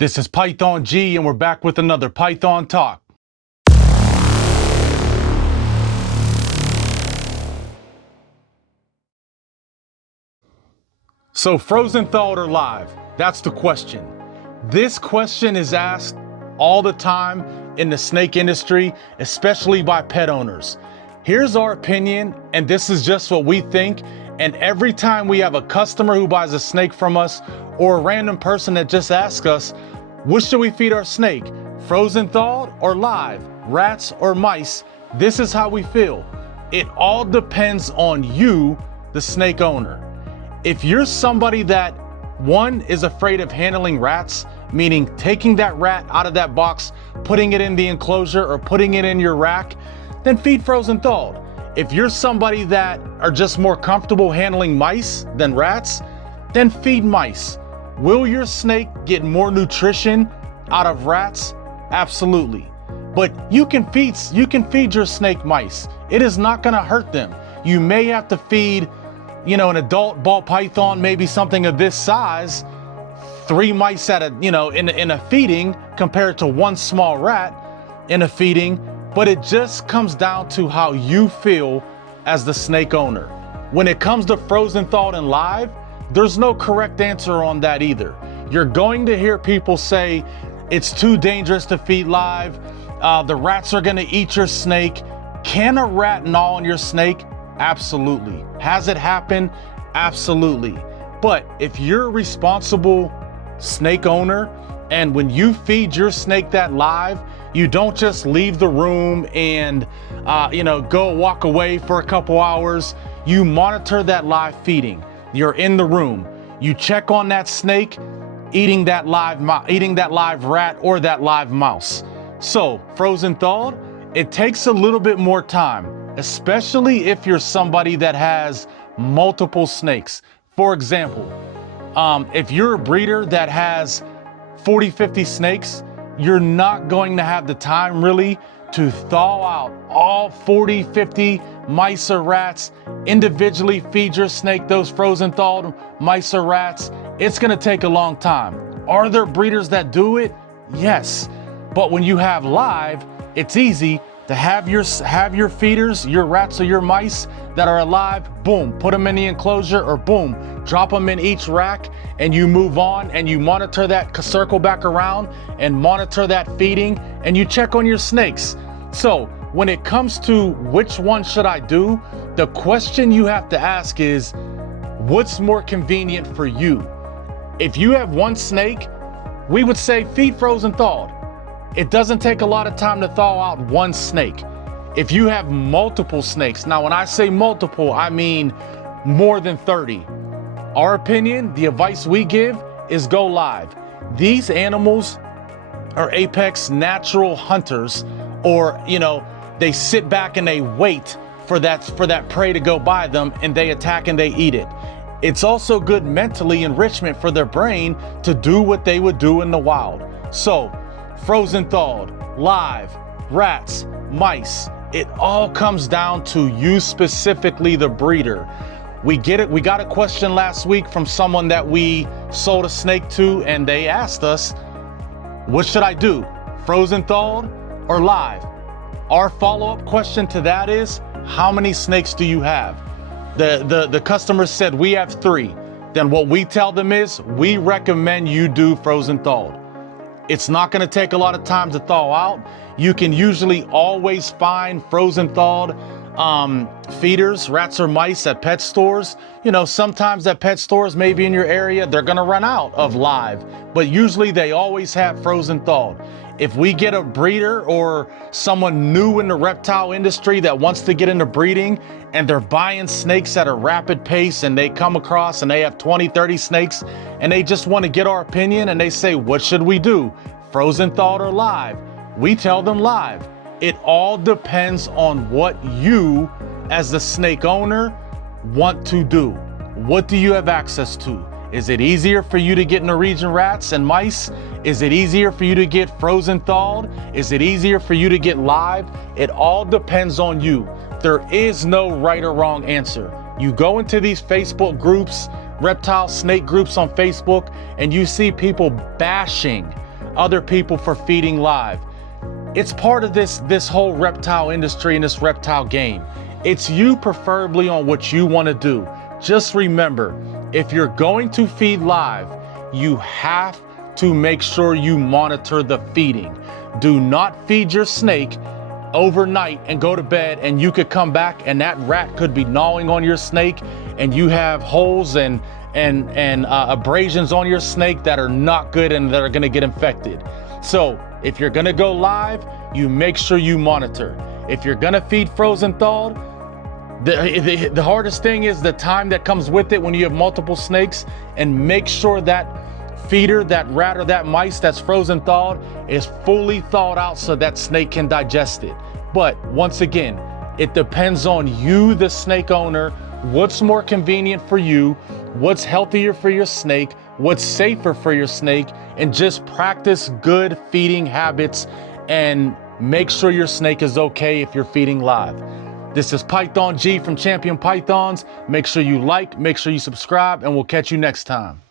This is Python G, and we're back with another Python Talk. So frozen, thawed, or live? That's the question. This question is asked all the time in the snake industry, especially by pet owners. Here's our opinion, and this is just what we think. And every time we have a customer who buys a snake from us, or a random person that just asks us, what should we feed our snake? Frozen, thawed, or live? Rats or mice? This is how we feel. It all depends on you, the snake owner. If you're somebody that, one, is afraid of handling rats, meaning taking that rat out of that box, putting it in the enclosure, or putting it in your rack, then feed frozen, thawed. If you're somebody that are just more comfortable handling mice than rats, then feed mice. Will your snake get more nutrition out of rats? Absolutely. But you can feed your snake mice. It is not going to hurt them. You may have to feed, an adult ball python, maybe something of this size, 3 mice at in a feeding compared to 1 small rat in a feeding. But it just comes down to how you feel as the snake owner. When it comes to frozen, thawed, and live, there's no correct answer on that either. You're going to hear people say it's too dangerous to feed live. The rats are going to eat your snake. Can a rat gnaw on your snake? Absolutely. Has it happened? Absolutely. But if you're a responsible snake owner, and when you feed your snake that live, you don't just leave the room and go walk away for a couple hours. You monitor that live feeding. You're in the room. You check on that snake eating that live rat or that live mouse. So frozen, thawed, it takes a little bit more time, especially if you're somebody that has multiple snakes. For example, if you're a breeder that has 40, 50 snakes, you're not going to have the time really to thaw out all 40, 50 mice or rats, individually feed your snake those frozen, thawed mice or rats. It's going to take a long time. Are there breeders that do it? Yes. But when you have live, it's easy to have your feeders, your rats or your mice that are alive, boom, put them in the enclosure, or boom, drop them in each rack, and you move on and you monitor that, circle back around and monitor that feeding, and you check on your snakes. So when it comes to which one should I do, the question you have to ask is, what's more convenient for you? If you have one snake, we would say feed frozen, thawed. It doesn't take a lot of time to thaw out one snake. If you have multiple snakes, now when I say multiple, I mean more than 30. Our opinion, the advice we give is go live. These animals are apex natural hunters, or they sit back and they wait for that prey to go by them, and they attack and they eat it. It's also good mentally enrichment for their brain to do what they would do in the wild. So frozen, thawed, live, rats, mice, it all comes down to you specifically, the breeder. We got a question last week from someone that we sold a snake to, and they asked us, what should I do? Frozen, thawed, or live? Our follow-up question to that is, how many snakes do you have? The customer said, we have 3. Then what we tell them is, we recommend you do frozen, thawed. It's not going to take a lot of time to thaw out. You can usually always find frozen, thawed feeders, rats or mice, at pet stores. Sometimes at pet stores, maybe in your area, they're going to run out of live, but usually they always have frozen, thawed. If we get a breeder or someone new in the reptile industry that wants to get into breeding, and they're buying snakes at a rapid pace, and they come across and they have 20, 30 snakes, and they just want to get our opinion, and they say, what should we do? Frozen, thawed, or live? We tell them live. It all depends on what you, as the snake owner, want to do. What do you have access to? Is it easier for you to get Norwegian rats and mice? Is it easier for you to get frozen, thawed? Is it easier for you to get live? It all depends on you. There is no right or wrong answer. You go into these Facebook groups, reptile snake groups on Facebook, and you see people bashing other people for feeding live. It's part of this whole reptile industry and this reptile game. It's you preferably on what you want to do. Just remember, if you're going to feed live, you have to make sure you monitor the feeding. Do not feed your snake overnight and go to bed, and you could come back and that rat could be gnawing on your snake and you have holes and abrasions on your snake that are not good and that are going to get infected. So if you're going to go live, you make sure you monitor. If you're going to feed frozen thawed, the hardest thing is the time that comes with it when you have multiple snakes, and make sure that feeder, that rat or that mice that's frozen thawed is fully thawed out so that snake can digest it. But once again, it depends on you, the snake owner, what's more convenient for you, what's healthier for your snake, what's safer for your snake, and just practice good feeding habits and make sure your snake is okay if you're feeding live. This is Python G from Champion Pythons. Make sure you like, make sure you subscribe, and we'll catch you next time.